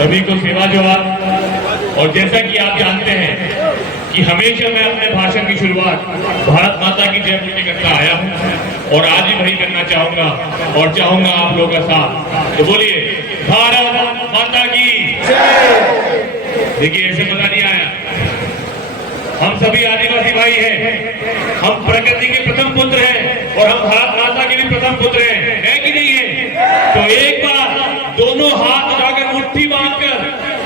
सभी को सेवा जोहार। और जैसा कि आप जानते हैं कि हमेशा मैं अपने भाषण की शुरुआत भारत माता की जय बोल के करता आया हूं और आज भी वही करना चाहूंगा और चाहूंगा आप लोगों का साथ। तो बोलिए भारत माता की जय। देखिए ऐसे पता नहीं आया, हम सभी आदिवासी भाई हैं, हम प्रकृति के प्रथम पुत्र हैं और हम भारत माता के भी प्रथम पुत्र हैं, है कि नहीं है? तो एक बार दोनों हाथ उठाकर मुट्ठी बांधकर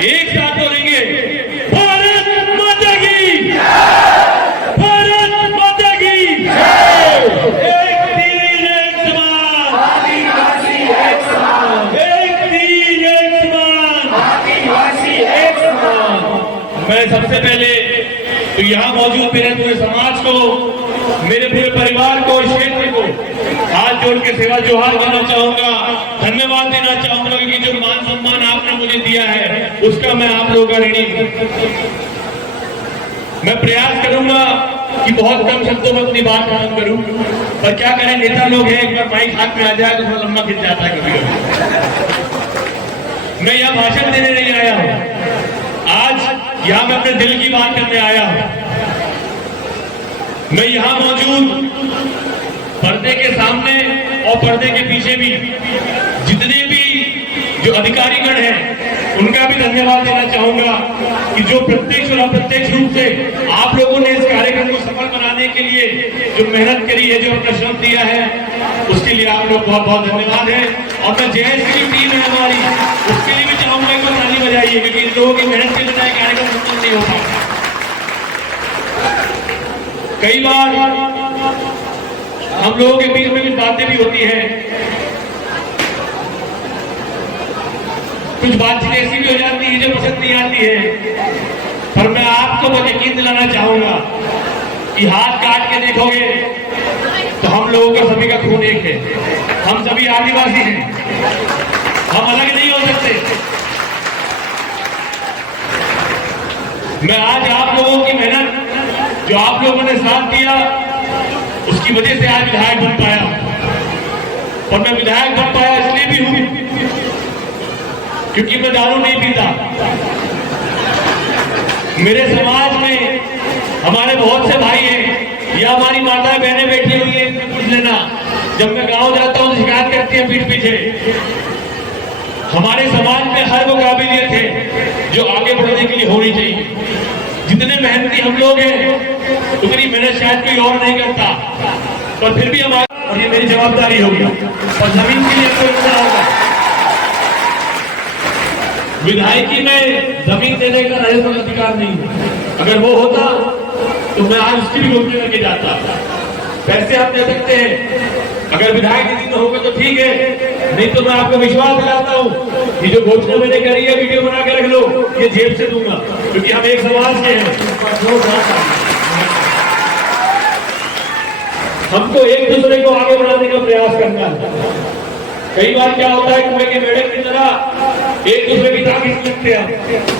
एक साथ बोलेंगे भारत माता की, भारत माता की। एक तीर एक समान, आदिवासी एक समान, एक तीर एक समान, आदिवासी एक समान। मैं सबसे पहले तो यहाँ मौजूद मेरे पूरे समाज को, मेरे पूरे परिवार को, इस क्षेत्र को हाथ जोड़ के सेवा जोहार करना चाहूंगा, धन्यवाद देना चाहूंगा कि जो मान सम्मान आपने मुझे दिया है उसका मैं आप लोगों का ऋणी हूं। मैं प्रयास करूंगा कि बहुत कम शब्दों में अपनी बात खत्म करूं, पर क्या करें, नेता लोग हैं, एक बार माइक हाथ में आ जाए तो थोड़ा लंबा खिंच जाता है कभी कभी। मैं यहाँ भाषण देने नहीं आया हूं, आज यहाँ मैं अपने दिल की बात करने आया हूं। मैं यहाँ मौजूद पर्दे के सामने और पर्दे के पीछे भी जितने भी जो अधिकारीगण हैं उनका भी धन्यवाद देना चाहूंगा कि जो प्रत्यक्ष और अप्रत्यक्ष रूप से आप लोगों ने इस कार्यक्रम को सफल बनाने के लिए जो मेहनत करी है, जो अपना श्रम दिया है, उसके लिए आप लोग बहुत बहुत धन्यवाद है। और मैं जयेश की टीम है हमारी, उसके लिए भी चाहूंगा एक बार ताली बजाइए, क्योंकि इन लोगों की मेहनत के बिना कार्यक्रम सफल नहीं होता। कई बार हम लोगों के बीच में कुछ बातें भी होती हैं, कुछ बातचीत ऐसी भी हो जाती है जो पसंद नहीं आती है, पर मैं आपको बस यकीन दिलाना चाहूंगा कि हाथ काट के देखोगे तो हम लोगों का सभी का खून एक है, हम सभी आदिवासी हैं, हम अलग नहीं हो सकते। मैं आज आप लोगों की मेहनत, जो आप लोगों ने साथ दिया, उसकी वजह से आज विधायक बन पाया। और मैं विधायक बन पाया इसलिए भी हूं क्योंकि मैं दारू नहीं पीता। मेरे समाज में हमारे बहुत से भाई हैं या हमारी माताएं बहनें बैठी हुई हैं, पूछ लेना, जब मैं गांव जाता हूं तो शिकायत करती है पीठ पीछे। हमारे समाज में हर वो काबिलियत है जो आगे बढ़ने के लिए होनी चाहिए। जितने मेहनती हम लोग हैं उतनी मेहनत शायद कोई और नहीं करता, पर फिर भी हमारा, और ये मेरी जवाबदारी होगी, और जमीन के लिए आपको रुकना होगा। विधायकी में जमीन देने का राजस्व अधिकार नहीं है, अगर वो होता तो मैं आज उसकी भी घोषणा करके जाता। पैसे आप दे सकते हैं, अगर विधायक निधि में होगा तो ठीक है, नहीं तो मैं आपको विश्वास दिलाता हूं कि जो घोषणा मैंने करी है वीडियो बना के रख लो, ये जेब से दूंगा, क्योंकि हम एक समाज के हैं। हमको एक दूसरे को आगे बढ़ाने का प्रयास करना है। कई बार क्या होता है, कुएं के मेढक की तरह एक दूसरे की टांग खींचते हैं,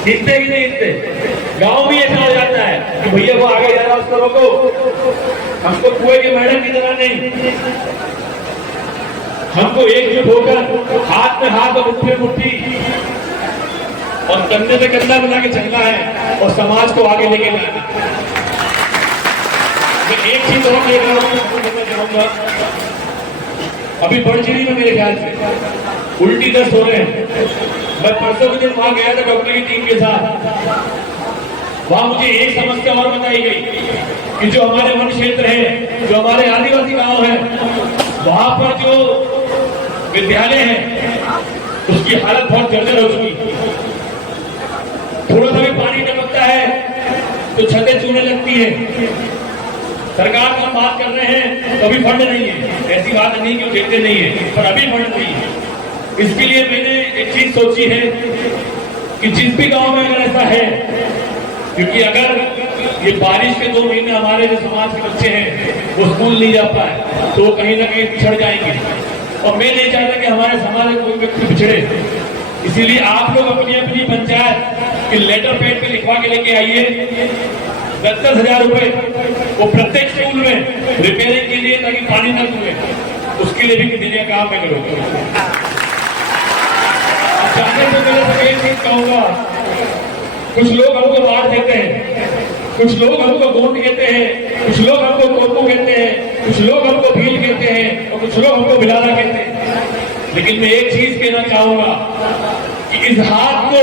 खींचते कि नहीं खींचते? गांव भी ऐसा हो जाता है कि भैया वो आगे जा रहा उसको रोको। हमको कुएं के मेढक की तरह नहीं, हमको एकजुट होकर हाथ में हाथ और मुट्ठी में मुट्ठी और कंधे से कंधा मिला के चलना है और समाज को आगे लेके जाना। मैं एक चीज और कहना चाहूंगा, अभी बड़चिरी में मेरे ख्याल से उल्टी दस्त हो रहे हैं। मैं परसों के दिन वहां गया था डॉक्टर की टीम के साथ। वहां मुझे एक समस्या और बताई गई कि जो हमारे वन क्षेत्र है, जो हमारे आदिवासी गांव है, वहां पर जो विद्यालय है उसकी हालत बहुत जर्जर हो चुकी। थोड़ा सा भी पानी टपकता है तो छतें चूने लगती है। सरकार से हम बात कर रहे हैं तो अभी फंड नहीं है, ऐसी बात नहीं कि वो देते नहीं है, पर अभी फंड नहीं है। इसके लिए मैंने एक चीज सोची है कि जिस भी गांव में अगर ऐसा है, क्योंकि अगर ये बारिश के 2 महीने हमारे जो समाज के बच्चे हैं वो स्कूल नहीं जा पाए तो वो कहीं ना कहीं पिछड़ जाएंगे, और मैं नहीं चाहता कि हमारे समाज में कोई व्यक्ति पिछड़े। इसीलिए आप लोग अपनी अपनी पंचायत के लेटर पैड पे लिखवा के लेके आइए 10,000 रुपए वो प्रत्येक स्कूल में रिपेयरिंग के लिए, ताकि पानी न रुके, उसके लिए भी देने का काम मैं करूंगा। जाने से पहले एक चीज कहूंगा, कुछ लोग हमको बाढ़ कहते हैं, कुछ लोग हमको गोंद कहते हैं, कुछ लोग हमको कोको कहते हैं, कुछ लोग हमको भील कहते हैं और कुछ लोग हमको बिलाला कहते हैं। लेकिन मैं एक चीज कहना चाहूंगा कि इस हाथ को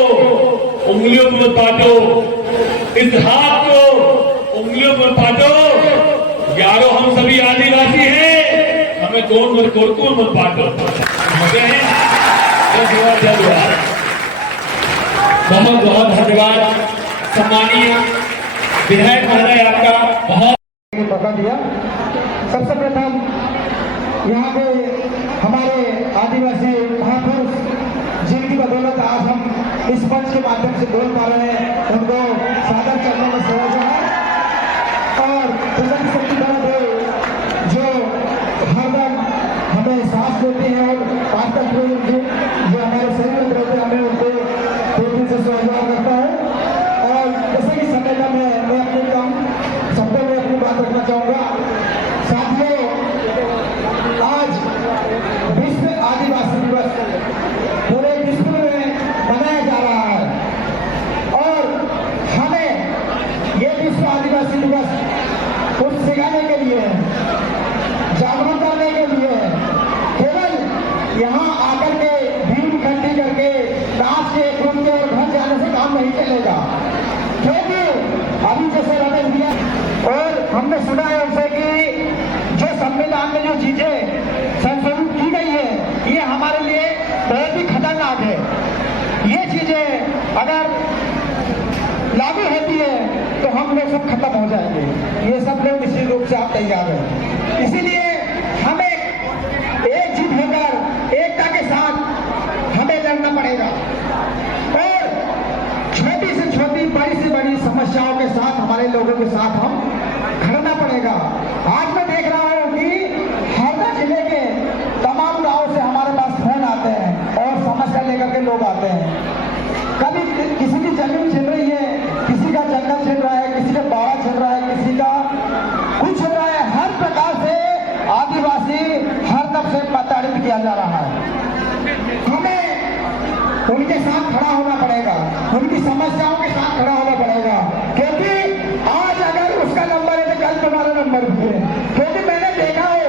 उंगलियों में मत बांटो, इस हाथ को उंगलियों में बांटो। यारो हम सभी आदिवासी हैं, हमें गोंद और कोको मत बांटो। मजे हैं। जय जोहार। बहुत बहुत धन्यवाद सम्मानीय विधायक महोदय, आपका बहुत मौका दिया। सबसे प्रथम यहाँ पे हमारे आदिवासी महापुरुष जिनकी बदौलत आज हम इस मंच के माध्यम से बोल पा रहे हैं, उनको सादर चरणों में सरोजा है। और प्रसन्न शक्ति देव जो हरदम हमें सांस देते हैं और आजकल जो हमारे शरीर में रहते हैं, हमें उनको तेजी से सरोजा करता है। और जैसे कि समय में मैं अपने कम शब्दों में अपनी बात रखना चाहूँगा। साथियों, आज विश्व आदिवासी दिवस पूरे विश्व में मनाया जा रहा है और हमें ये विश्व आदिवासी दिवस कुछ सिखाने के लिए, जागरूक करने के लिए, केवल यहाँ आकर के भीड़ इकट्ठी करके नाच के कूद के और घर जाने से काम नहीं चलेगा। क्योंकि अभी जैसे रमेश दिया और हमने सुना है उनसे कि जो संविधान में जो चीजें संशोधित की गई है, ये हमारे लिए बहुत ही खतरनाक है। ये चीजें अगर लागू होती है तो हम लोग सब खत्म हो जाएंगे। ये सब लोग निश्चित रूप से आप तैयार हैं। इसीलिए हमें एकजुट होकर एकता के साथ हमें लड़ना पड़ेगा और छोटी से छोटी, बड़ी से बड़ी समस्याओं के साथ हमारे लोगों के साथ हम खड़ना पड़ेगा। आज मैं देख रहा हूँ कि हरदा जिले के तमाम गांव से हमारे पास फोन आते हैं और समस्या लेकर के लोग आते हैं। कभी किसी की जमीन छिन रही है, किसी का जंगल छिन रहा है, किसी का बाड़ा छिन रहा है, किसी का कुछ हो रहा है। हर प्रकार से आदिवासी हर तरफ से प्रताड़ित किया जा रहा है। हमें उनके साथ खड़ा होना पड़ेगा, उनकी समस्याओं के साथ खड़ा होना पड़ेगा। क्योंकि आज अगर उसका नंबर है तो कल तुम्हारा नंबर भी है। क्योंकि मैंने देखा हो,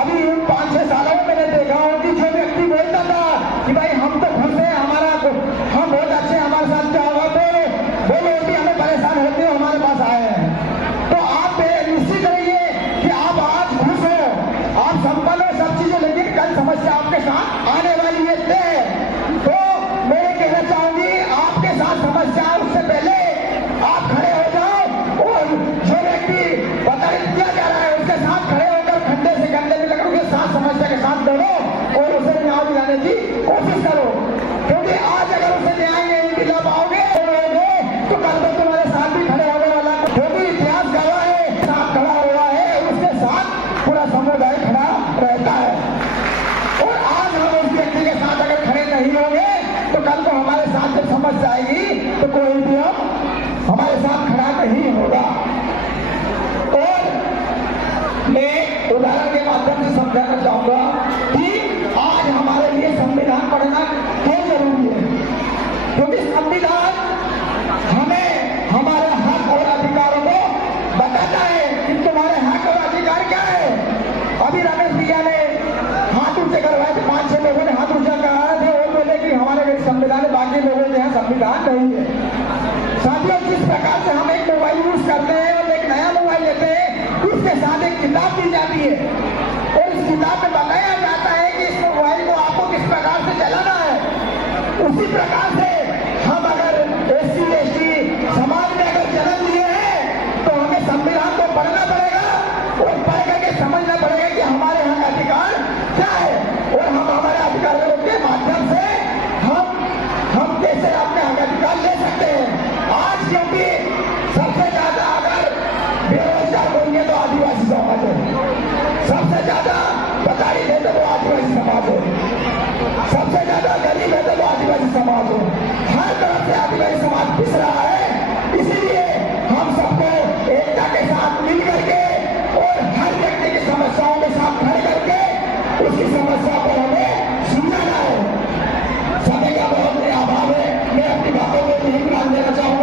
अभी 5-6 सालों में मैंने देखा हो कि जो व्यक्ति बोलता था कि भाई हम तो खुश हैं, हम बहुत अच्छे, हमारे साथ क्या होगा, तो वो लोग भी हमें परेशान होते हैं, हमारे पास आए हैं। तो आप निश्चित रहिए कि आप आज खुश हो, आप संपन्न हो सब चीजें, लेकिन कल समस्या आपके साथ आने वाली है। तो मैं कहना चाहूंगी, आपके साथ समस्या उससे पहले आप खड़े हो जाओ और जो व्यक्ति प्रताड़ित किया जा रहा है उसके साथ खड़े होकर खड्डे से कंधे में लगकर उसके साथ समस्या के साथ लड़ो और उसे न्याय दिलाने की कोशिश करो। क्योंकि आज अगर उसे न्याय नहीं दिला पाओगे तो कल तो तुम्हारे साथ भी खड़े होने वाला, क्योंकि इतिहास गवाह है, साथ खड़ा हुआ है, उसके साथ पूरा समुदाय खड़ा रहता है। और आज हम उस व्यक्ति के साथ अगर खड़े नहीं होंगे तो कल को हमारे साथ जब समस्या आएगी तो कोई भी हमारे साथ खड़ा नहीं होगा। और मैं उदाहरण के माध्यम से समझाना चाहूंगा कि आज हमारे लिए संविधान पढ़ना क्यों जरूरी है। क्योंकि संविधान हमें हमारे हक और अधिकारों को बताता है कि तुम्हारे हक और अधिकार क्या है। अभी रमेश भैया ने हाथ ऊंचे करवाए थे, 5-6 लोगों ने हाथ ऊंचा कराया थे और बोले कि हमारे संविधान में, बाकी लोगों के यहाँ संविधान नहीं है। साथियों, जिस प्रकार से हम एक मोबाइल यूज करते हैं और एक नया मोबाइल लेते हैं, उसके साथ एक किताब दी जाती है और इस किताब में बताया जाता है कि इस मोबाइल को आपको किस प्रकार से चलाना है। उसी प्रकार से हम अगर SC/ST समाज में अगर जन्म लिए हैं तो हमें संविधान को पढ़ना पड़ेगा और पढ़ करके समझना पड़ेगा कि हमारे यहाँ अधिकार क्या है और हम हमारे अधिकारों के माध्यम से हम कैसे अपने हक अधिकार ले सकते हैं। आज क्योंकि सबसे ज्यादा अगर बेरोजगार होंगे तो आदिवासी समाज है, सबसे ज्यादा प्रताड़ित है तो वो आदिवासी समाज है, सबसे ज्यादा गरीब है तो वो आदिवासी समाज है। हर तरफ से आदिवासी समाज पिस रहा है। इसीलिए हम सबको एकता के साथ मिल करके और हर व्यक्ति की समस्याओं के साथ खड़े करके उसकी समस्या पर हमें सुनना है। समय का बहुत अभाव है, मैं अपनी बातों को नहीं ध्यान देना चाहूंगा।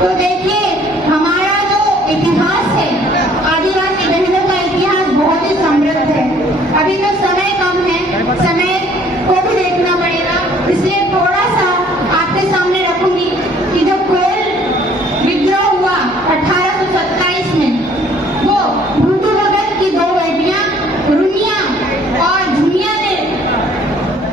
तो देखिए हमारा जो इतिहास है, आदिवासी बहनों का इतिहास बहुत ही समृद्ध है। अभी तो समय कम है, समय को भी देखना पड़ेगा, इसलिए थोड़ा सा आपके सामने रखूंगी कि जो कोल विद्रोह हुआ 1827 में, वो भूतू भगत की दो बेटियां रुनिया और झुनिया ने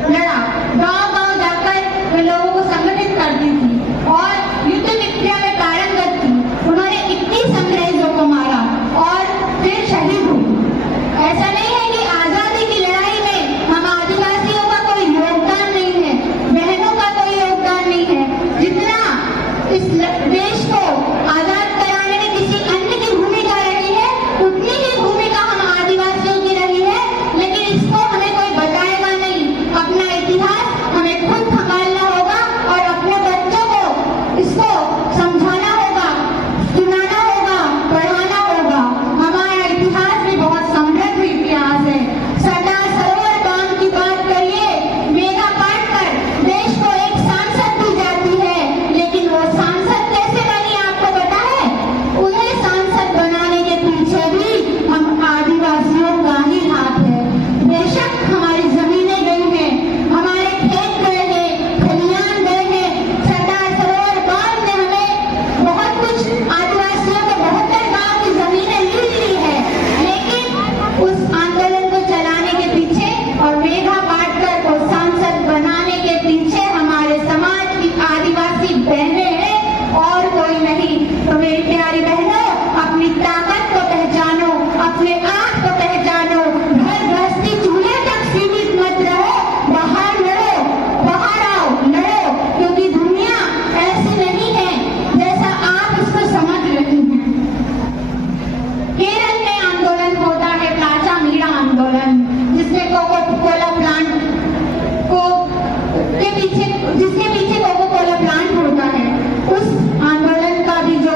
लड़ा। गांव-गांव जाकर वे लोगों को संगठित करती थी और युद्ध विद्या में पारंगत थी। उन्होंने 21 अंग्रेजों को मारा और फिर शहीद हुई। ऐसा नहीं है कि आजादी की लड़ाई में हम आदिवासियों का कोई योगदान नहीं है, बहनों का कोई योगदान नहीं है। जितना इस देश को आजाद कराने में किसी अन्य की भूमिका रही है, उतनी ही भूमिका हम आदिवासियों की रही है। लेकिन इसको हमें कोई बताएगा नहीं। अपना इतिहास हमें खुद संभालना होगा और अपने बच्चों को इसको समझाना होगा, सुनाना होगा, पढ़ाना होगा। हमारा इतिहास भी बहुत समृद्ध इतिहास है। सरदार सरोवर बांध की बात करिए, मेगा काट कर देश को एक सांसद दी जाती है, लेकिन वो सांसद कैसे बनी आपको पता है? उन्हें सांसद बनाने के पीछे भी हम आदिवासियों का ही हाथ है। बेशक हमारी जमीनें गई हैं, हमारे खेत गए हैं, खलियान गए हैं। सरदार सरोवर बांध ने हमें बहुत कुछ, आदिवासियों के 72 गांव की जमीनें ली है, लेकिन उस आंदोलन को चलाने के पीछे और मेघा काटकर को सांसद बनाने के पीछे हमारे समाज की आदिवासी बहनें हैं और कोई नहीं। तो मेरी प्यारी बहनों, अपनी ताकत को पहचानो, अपने आप को पहचानो। घर गृहस्थी चूल्हे तक सीमित मत रहो, बाहर लड़ो, बाहर आओ, लड़ो, क्योंकि दुनिया ऐसी नहीं है जैसा आप उसको समझ रही हैं। केरल में आंदोलन होता है प्लाजा मीरा आंदोलन, जिसमें कोको कोला प्लांट को के पीछे, जिसके पीछे कोको कोला प्लांट होता है। उस आंदोलन का भी जो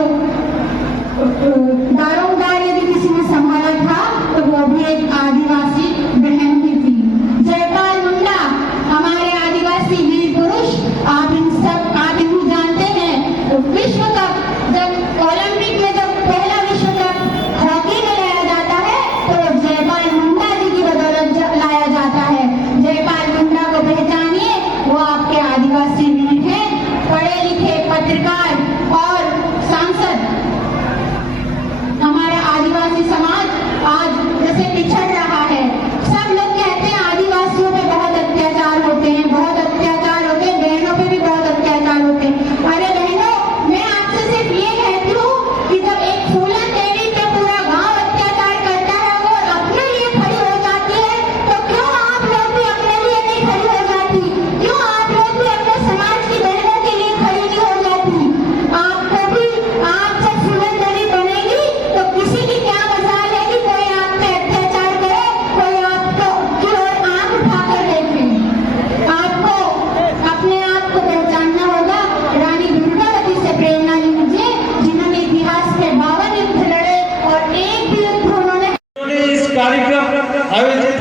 दारोमदार यदि किसी ने संभाला था, तो वो भी एक आदिवासी बहन ही थी। जयपाल मुंडा हमारे आदिवासी वीर पुरुष। आप इन्हें जानते हैं। विश्व कप, जब ओलंपिक में जब पहला विश्व कप हॉकी में लाया जाता है, तो जयपाल मुंडा जी की बदौलत लाया जाता है। जयपाल मुंडा को पहचानिए, वो आपके आदिवासी वीर हैं, पढ़े लिखे पत्रकार और सांसद। हमारा आदिवासी समाज आज जैसे पिछड़ रहा है। सब लोग कहते हैं आदिवासियों पे बहुत अत्याचार होते हैं, बहुत अत्याचार होते हैं, बहनों पे भी बहुत अत्याचार होते हैं। अरे बहनों, मैं आपसे सिर्फ ये कहती हूँ कि जब एक फूलन देवी पे पूरा गांव अत्याचार करता है, वो अपने लिए खड़ी हो जाती है, तो क्यों आप लोग भी अपने लिए नहीं खड़ी हो जाती? क्यों आप लोग भी अपने समाज की बहनों के लिए खड़ी नहीं हो जाती? आपको भी, आप जब फूलन देवी बनेगी तो किसी की क्या मजाल है कि कोई आप पे अत्याचार करे, कोई आपको की ओर आंख उठाकर देखे। आपको अपने आप को पहचानना होगा। रानी दुर्गावती से प्रेरणा लीजिए, जिन्होंने इतिहास के 52 युद्ध लड़े और एक भी युद्ध उन्होंने इस कार्यक्रम आयोजित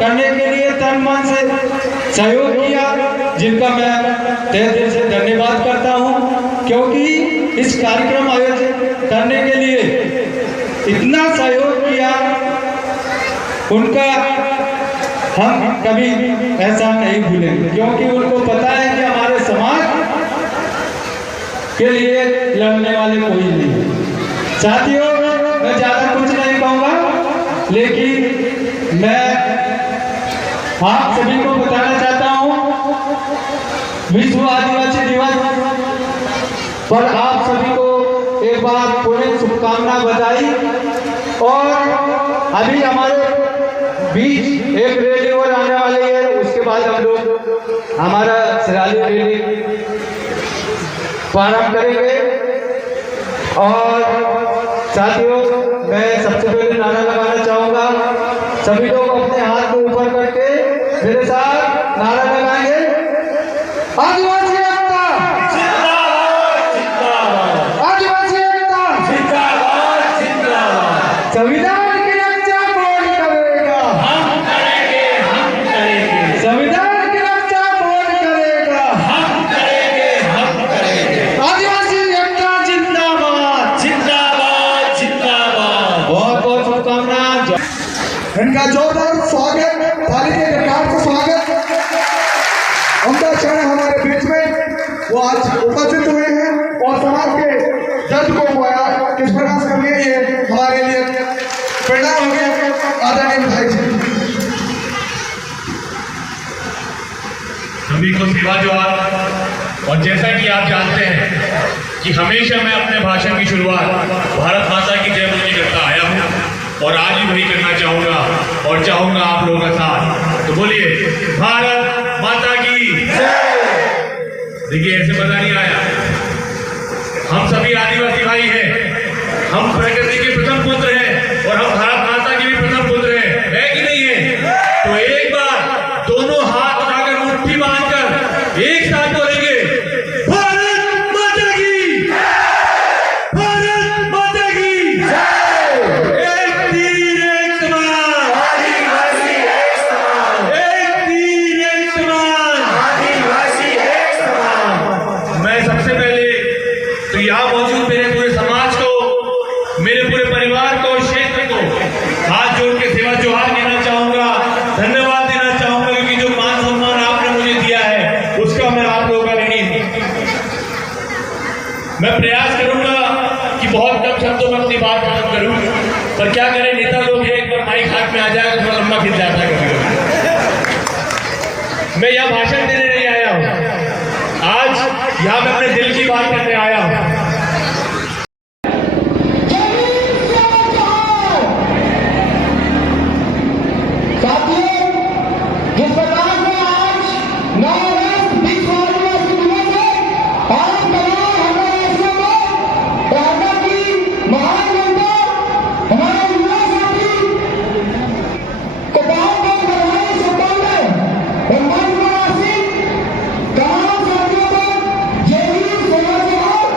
करने के लिए तन मन से सहयोग किया, जिनका मैं तहे दिल से धन्यवाद करता हूं, क्योंकि इस कार्यक्रम आयोजित करने के लिए इतना सहयोग किया, उनका हम कभी ऐसा नहीं भूलेंगे, क्योंकि उनको पता है कि हमारे समाज के लिए लड़ने वाले कोई नहीं है। साथियों, मैं ज़्यादा कुछ नहीं कहूँगा, लेकिन मैं आप सभी को बताना चाहता हूँ, विश्व आदिवासी दिवस पर आप सभी को एक बार पुनः शुभकामना बधाई। और अभी हमारे बीच एक रैली और आने वाली है, उसके बाद हम लोग हमारा सराली रैली प्रारंभ करेंगे। और साथियों, मैं सबसे पहले नारा लगाना चाहूँगा। सभी लोग अपने हाथ को ऊपर करके मेरे साथ नारा लगाएंगे, आदिवासी एकता जिंदाबाद, जिंदाबाद, आदिवासी एकता जिंदाबाद, जिंदाबाद। संविधान की रक्षा कौन करेगा? हम करेंगे, हम करेंगे, संविधान की रक्षा कौन करेगा? हम करेंगे, हम करेंगे। आदिवासी एकता इनका जोरदार स्वागत, ताली के गणकार से स्वागत। उम्दा क्षण हमारे बीच में वो आज उपस्थित हुए हैं और समाज के दर्द को किस प्रकार से करिए ये हमारे लिए प्रेरणा हो गया। आदरणीय भाई जी, सभी को सेवा जोहार। और जैसा कि आप जानते हैं कि हमेशा मैं अपने भाषण की शुरुआत भारत माता की जय बोल के करता आया हूँ और आज भी वही करना चाहूंगा और चाहूंगा आप लोगों का साथ। तो बोलिए भारत माता की जय। देखिए ऐसे मजा नहीं आया, हम सभी आदिवासी भाई हैं, हम प्रकृति के प्रथम पुत्र हैं और हम भारत माता के भी प्रथम पुत्र हैं, है कि नहीं है? तो एक बार दोनों हाथ उठाकर मुट्ठी बांधकर एक साथ बोलेंगे भारत माता की, भारत माता की एक तीर एक समान, आदिवासी एक समान, एक तीर एक समान। आदिवासी एक समान। मैं सबसे पहले तो यहाँ मौजूद मेरे पूरे समाज को, मेरे पूरे परिवार को, क्षेत्र को हाथ जोड़ के सेवा जोहार कहना चाहूंगा, धन्यवाद देना चाहूंगा, क्योंकि जो मान सम्मान आपने मुझे दिया है उसका मैं आप लोगों का ऋणी हूं। मैं प्रयास करूंगा कि बहुत कम शब्दों में अपनी बात खत्म करूं, पर क्या करें, नेता लोग हैं, एक बार माइक हाथ में आ जाएगा थोड़ा लंबा खिंच जाता है कभी कभी। मैं यहाँ भाषण देने नहीं आया हूँ, आज यहाँ मैं अपने दिल की बात करने आया हूँ। साथियों, जिस प्रकार से आज 9 अगस्त विश्व आदिवासी दिवस है, आज तमाम हमारे देशों में प्रार्थना की महान जनता, हमारे युवा साथी को बहुत बधाई शुभकामनाएं और मंच पर आसीन तमाम साथियों को जय हिंद, सेवा जोहार।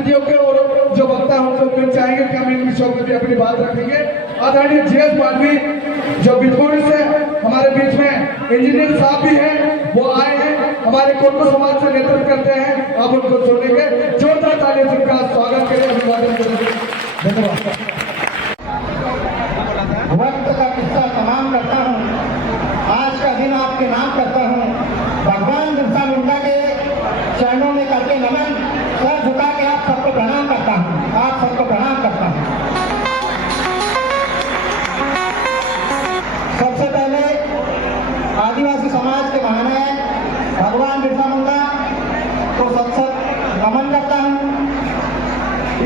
अतिथियों के और जो वक्ता हैं उनको मिल चाहेंगे कि हम इन विषयों पर भी अपनी बात रखेंगे। आदरणीय जीएस मालवी जो बिजगोड़ी से हमारे बीच में इंजीनियर साहब भी हैं, वो आए हैं, हमारे कोटको समाज से नेतृत्व करते हैं। आप उनको सुनेंगे, जोरदार तालियों से उनका स्वागत करें, अभिवादन करें। धन्यवाद। वक्त का किस्सा तमाम करता हूँ, आज का दिन आपके नाम करता हूँ। भगवान बिरसा मुंडा के चरणों में करके नमन, सर झुका के आप सबको प्रणाम करता हूँ, आप सबको प्रणाम करता हूँ। सबसे पहले आदिवासी समाज के महानायक भगवान बिरसा मुंडा को सत नमन करता हूँ।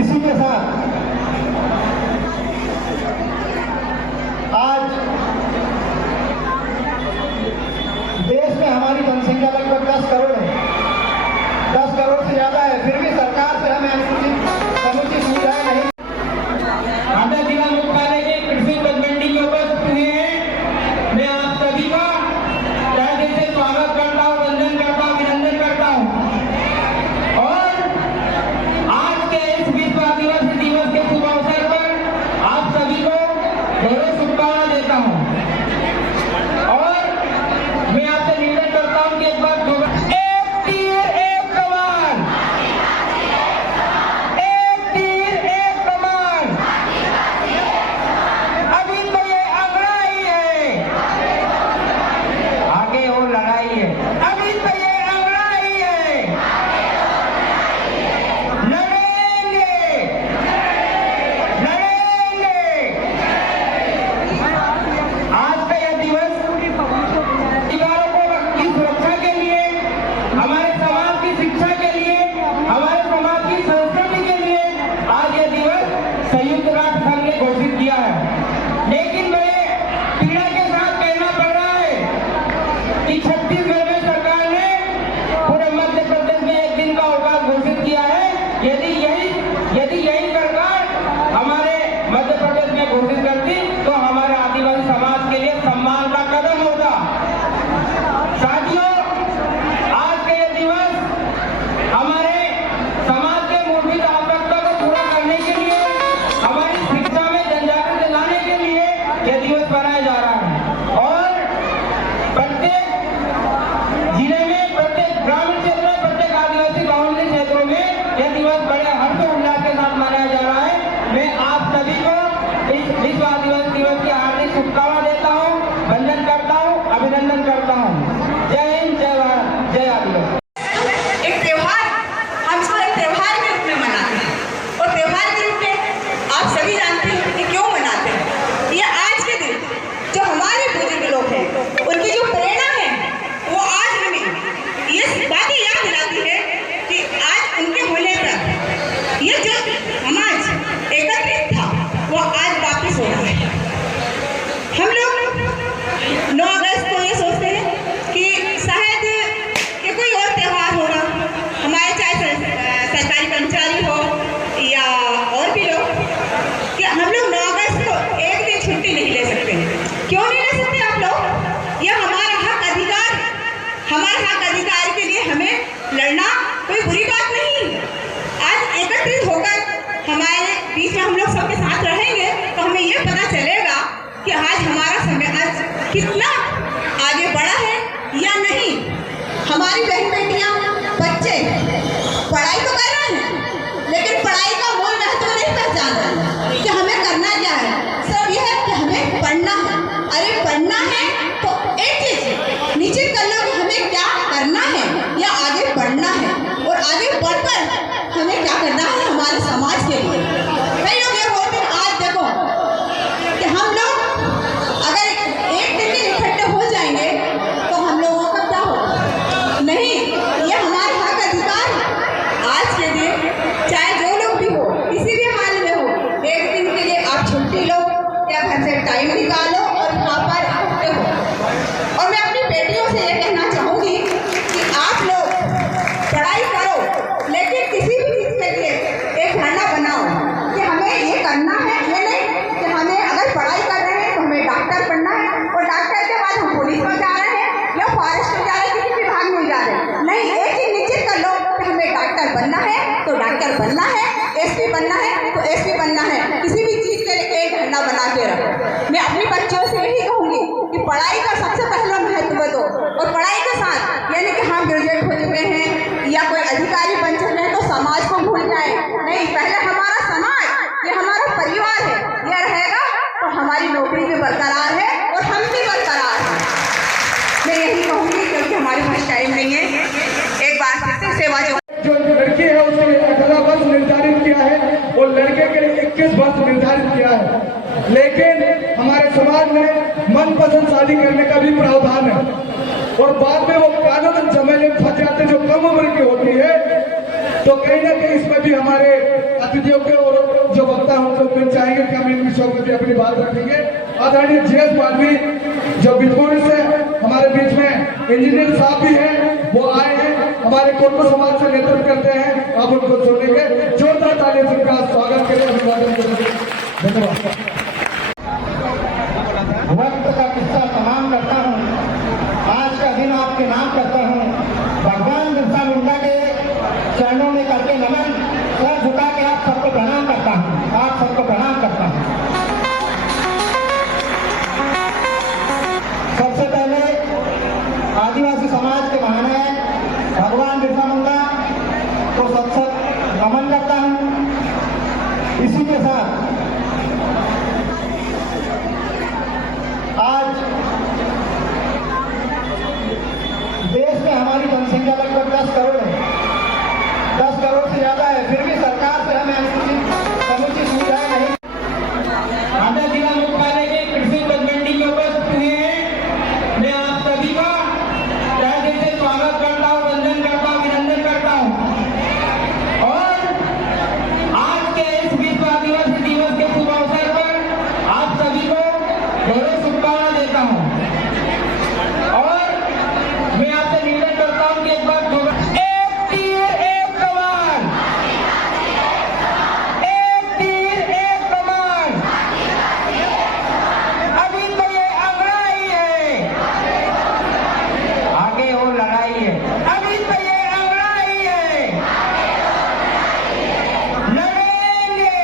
इसी के साथ आज देश में हमारी जनसंख्या लगभग 10 करोड़ है, 10 करोड़ से ज्यादा है, फिर भी सरकार से हमें समुचित सुविधाएं नहीं। आधा जिला मुख्यालय के कृषि पगडंडी के उपस्थित हुए हैं, मैं आप सभी का तहे दिल से स्वागत करता हूँ, वंदन करता हूँ, अभिनंदन करता हूँ। और आज के इस विश्व आदिवासी दिवस के शुभ अवसर पर आप सभी को ढेरों शुभकामनाएं देता हूँ। और मैं आपसे निवेदन करता हूँ कि एक बार एक तीर एक कमान, एक तीर एक कमान, अभी तो ये अंगड़ाई है, आगे और लड़ाई है, अभी तो ये अंगड़ाई है, लड़ेंगे लड़ेंगे। आज का यह दिवस अधिकारों की सुरक्षा के लिए, हमारे समाज की शिक्षा के लिए, हमारे समाज की संस्कृति के लिए आज यह दिवस संयुक्त राष्ट्र संघ ने घोषित किया है। लेकिन मुझे पीड़ा के साथ कहना पड़ रहा है कि छत्तीसगढ़ में सरकार ने पूरे मध्य प्रदेश में एक दिन का अवकाश घोषित किया है। यदि यही सरकार हमारे मध्य प्रदेश में घोषित करती तो हमारे आदिवासी समाज के लिए सम्मान का कदम होगा। साथियों, आज का यह दिवस हमारे समाज के मूलभूत आवश्यकता को पूरा करने के लिए, हमारी शिक्षा में जनजागृति लाने के लिए यह दिवस मनाया जा रहा है। और प्रत्येक जिले में, प्रत्येक ग्रामीण क्षेत्र में, प्रत्येक आदिवासी बाहुल्य क्षेत्रों में यह दिवस बड़े हर्षोल्लास के साथ मनाया जा रहा है। मैं आप सभी को इस विश्व आदिवासी दिवस की हार्दिक शुभकामनाएं देता हूँ, वंदन करता हूँ, अभिनंदन करता हूँ। जय हिंद, जय भारत, जय आदिवासी। एक त्योहार, हम इसको एक त्योहार के रूप में मनाते हैं, और त्योहार के रूप में आप सभी जानते हैं कि क्यों मनाते हैं। ये आज के दिन जो हमारे बुजुर्ग लोग हैं, उनकी जो प्रेरणा है, वो आज हमें ये बातें याद दिलाती है कि आज उनके होने पर ये जो समाज एकत्रित था, वो आज वापिस हो रहा है। हम लोग 9 अगस्त को ये सोचते हैं कि शायद कि कोई और त्योहार होगा, हमारे चाहे सरकारी कर्मचारी हो या और भी लोग, कि हम लोग 9 अगस्त को एक दिन छुट्टी नहीं ले सकते हैं। क्यों नहीं ले सकते आप लोग? यह हमारा हक अधिकार है। हमारे हक अधिकार के लिए हमें लड़ना कोई बुरी बात नहीं। आज एकत्रित होकर हमारे बीच में हम लोग सबके साथ रहेंगे तो हमें ये पता चलेगा कि आज हमारा समय आज कितना आगे बढ़ा है या नहीं। हमारी बहन बेटियां, बच्चे पढ़ाई तो कर रहे हैं, लेकिन पढ़ाई का मूल महत्व नहीं पहचान रहे कि हमें करना क्या है। सब यह है कि हमें पढ़ना है। अरे पढ़ना है तो एक चीज निश्चित कर लो कि हमें क्या करना है या आगे बढ़ना है, और आगे बढ़कर हमें क्या करना है हमारे समाज के लिए। कई लोग ये बोलते हैं, आज देखो कि हम लोग अगर एक दिन के इकट्ठे बढ़कर बनना है, एसपी बनना है तो एसपी बनना है, किसी भी चीज़ के लिए एक झंडा बना के रखो। मैं अपने बच्चों से यही कहूँगी कि पढ़ाई का सबसे पहला महत्व दो, और पढ़ाई के साथ यानी कि हम ग्रेजुएट हो चुके हैं या कोई अधिकारी बन चुके हैं तो समाज को भूल जाए नहीं, पहले हमारा समाज, ये हमारा परिवार है, यह रहेगा तो हमारी नौकरी भी बरकरार है और हम भी बरकरार हैं। मैं यही कहूँगी क्योंकि हमारे पास टाइम नहीं है। एक बार फिर से सेवा जो लड़की है उसके लिए 18 वर्ष निर्धारित किया है और लड़के के लिए 21 वर्ष निर्धारित किया है, लेकिन हमारे समाज में मनपसंद शादी करने का भी प्रावधान है और बाद में वो कानून झमेले में फंस जाते जो कम उम्र की होती है। तो कहीं ना कहीं इसमें भी हमारे अतिथियों के और जो वक्ता हम लोग मिल चाहेंगे कि हम इन विषयों पर भी अपनी बात रखेंगे। आदरणीय जीएस मालवी जो बिजपुर से हमारे बीच में इंजीनियर साहब भी हैं, वो आए हैं, हमारे कोटको समाज से नेतृत्व करते हैं, आप उनको सुनेंगे। जोरदार तालियों से उनका स्वागत करें, अभिवादन करेंगे। धन्यवाद। वक्त का किस्सा तमाम करता हूँ, आज का दिन आपके नाम करता हूँ। भगवान बिरसा मुंडा के चरणों में करके नमन, सर झुका के आप सबको प्रणाम करता हूँ, आप सबको प्रणाम करता हूँ। सबसे पहले आदिवासी समाज के महानायक भगवान बिरसा मुंडा को सत नमन करता हूँ। इसी के साथ आज देश में हमारी जनसंख्या लगभग 10 करोड़ है, 10 करोड़ से ज्यादा है, फिर भी सरकार से हमें समुचित सुविधाएं नहीं। हमें जिला मुख्यालय के कृषि उपज मंडी में उपस्थित हुए हैं। मैं आप सभी का तहे दिल से स्वागत करता हूँ, वंदन करता हूँ, अभिनंदन करता हूँ और आज के इस विश्व आदिवासी दिवस के शुभ अवसर पर आप सभी को ढेरों शुभकामना देता हूँ और मैं आपसे निवेदन करता हूँ कि एक बार एक तीर एक कमान, एक तीर एक कमान। अभी तो ये अंगड़ाई है, आगे वो लड़ाई है। अभी तो ये अंगड़ाई है, लड़ेंगे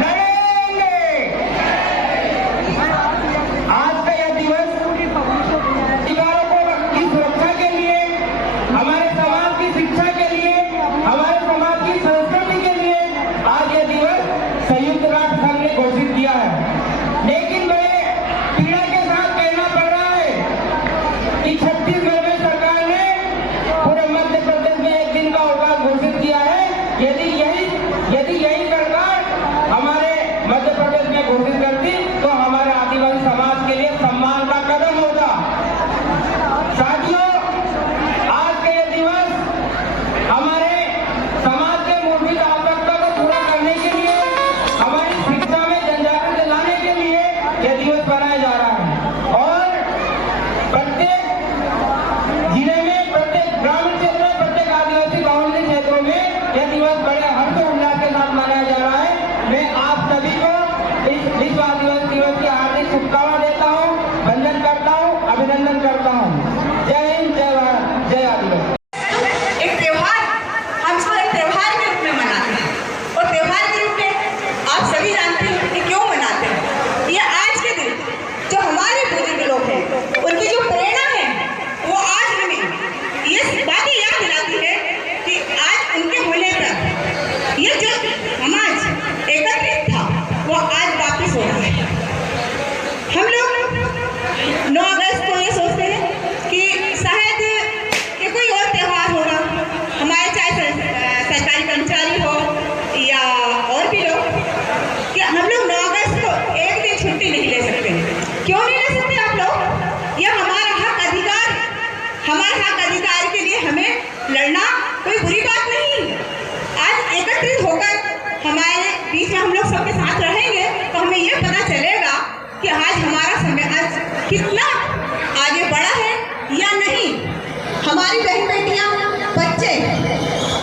लड़ेंगे। आज का यह दिवस अधिकारों की सुरक्षा के लिए, हमारे समाज की शिक्षा के लिए, हमारे समाज की संस्कृति के लिए आज यह दिवस संयुक्त राष्ट्र संघ ने घोषित किया है। लेकिन बड़े पीड़ा के साथ कहना पड़ रहा है कि छत्तीसगढ़ में सरकार ने पूरे मध्य प्रदेश में एक दिन का अवकाश घोषित किया है। यदि यही सरकार हमारे मध्य प्रदेश में घोषित करती तो हमारे आदिवासी समाज के लिए सम्मान का कदम होगा। साथियों, आज का यह दिवस हमारे समाज के मूलभूत आवश्यकता को पूरा करने के लिए, हमारी शिक्षा में जनजागृति लाने के लिए यह दिवस मनाया जा रहा है और प्रत्येक जिले में, प्रत्येक ग्रामीण क्षेत्र में, प्रत्येक आदिवासी बाहुल्य क्षेत्रों में यह दिवस बड़े हर्षोल्लास के साथ मनाया जा रहा है। मैं आप सभी को इस विश्व आदिवासी दिवस की हार्दिक शुभकामना देता हूँ, वंदन करता हूँ, अभिनंदन करता हूँ। जय हिंद, जय भारत, जय आदिवासी। एक त्योहार हम इसको एक त्योहार के रूप में मनाते हैं और त्योहार के रूप में आप सभी जानते हैं कि क्यों मनाते हैं। ये आज के दिन जो हमारे बुजुर्ग लोग हैं उनकी जो प्रेरणा है वो आज हमें ये बातें याद दिलाती है कि आज उनके होने तक ये जो समाज एकत्रित था वो आज वापस हो रहा है। हम लोग 9 अगस्त को ये सोचते हैं कि शायद कि कोई और त्योहार होगा, हमारे चाहे सरकारी कर्मचारी हो या और भी लोग, कि हम लोग 9 अगस्त को एक दिन छुट्टी नहीं ले सकते। क्यों नहीं ले सकते आप लोग? यह हमारा हक अधिकार, हमारे हक अधिकार के लिए हमें लड़ना कोई बुरी बात नहीं। आज एकत्रित होकर हमारे बीच में हम लोग सबके साथ रहेंगे तो हमें ये पता चलेगा कि आज हमारा समय आज कितना आगे बढ़ा है या नहीं। हमारी बहन बेटियां, बच्चे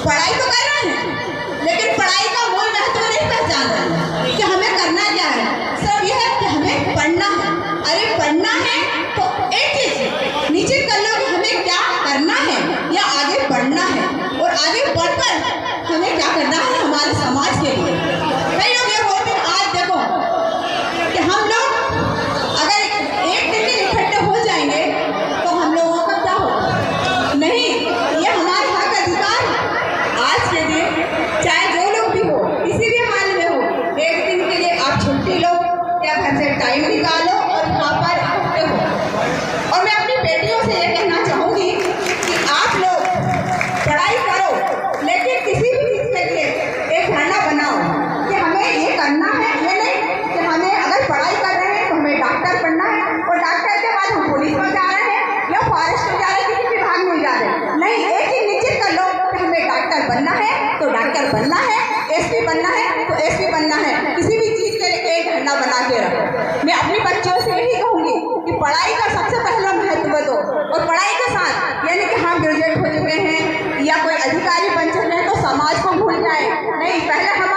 पढ़ाई तो कर रहे हैं लेकिन पढ़ाई का मूल महत्व नहीं पहचान रहे कि हमें करना क्या है। सब यह है कि हमें पढ़ना है। अरे पढ़ना है तो एक चीज निश्चित कर लो कि हमें क्या करना है या आगे बढ़ना है और आगे बढ़कर और मैं अपनी बेटियों से ये कहना चाहूँगी कि आप लोग पढ़ाई करो, लेकिन किसी भी चीज़ के लिए एक धरना बनाओ कि हमें ये करना है। ये नहीं कि हमें अगर पढ़ाई कर रहे हैं तो हमें डॉक्टर बनना है और डॉक्टर के बाद हम पुलिस में जा रहे हैं या फॉरेस्ट में जा रहे हैं, किसी विभाग में जा रहे हैं। नहीं, एक ही निश्चित कर लो कि हमें डॉक्टर बनना है तो डॉक्टर बनना है, एसपी बनना है तो एसपी बनना है। किसी भी चीज़ के लिए एक धरना बना के रखो। मैं अपनी बच्चों से यही कहूँगी कि पढ़ाई का सबसे पहला महत्व दो, और पढ़ाई के साथ यानी कि हम ग्रेजुएट हो चुके हैं या कोई अधिकारी बन चुके हैं तो समाज को भूल जाए नहीं, पहले हम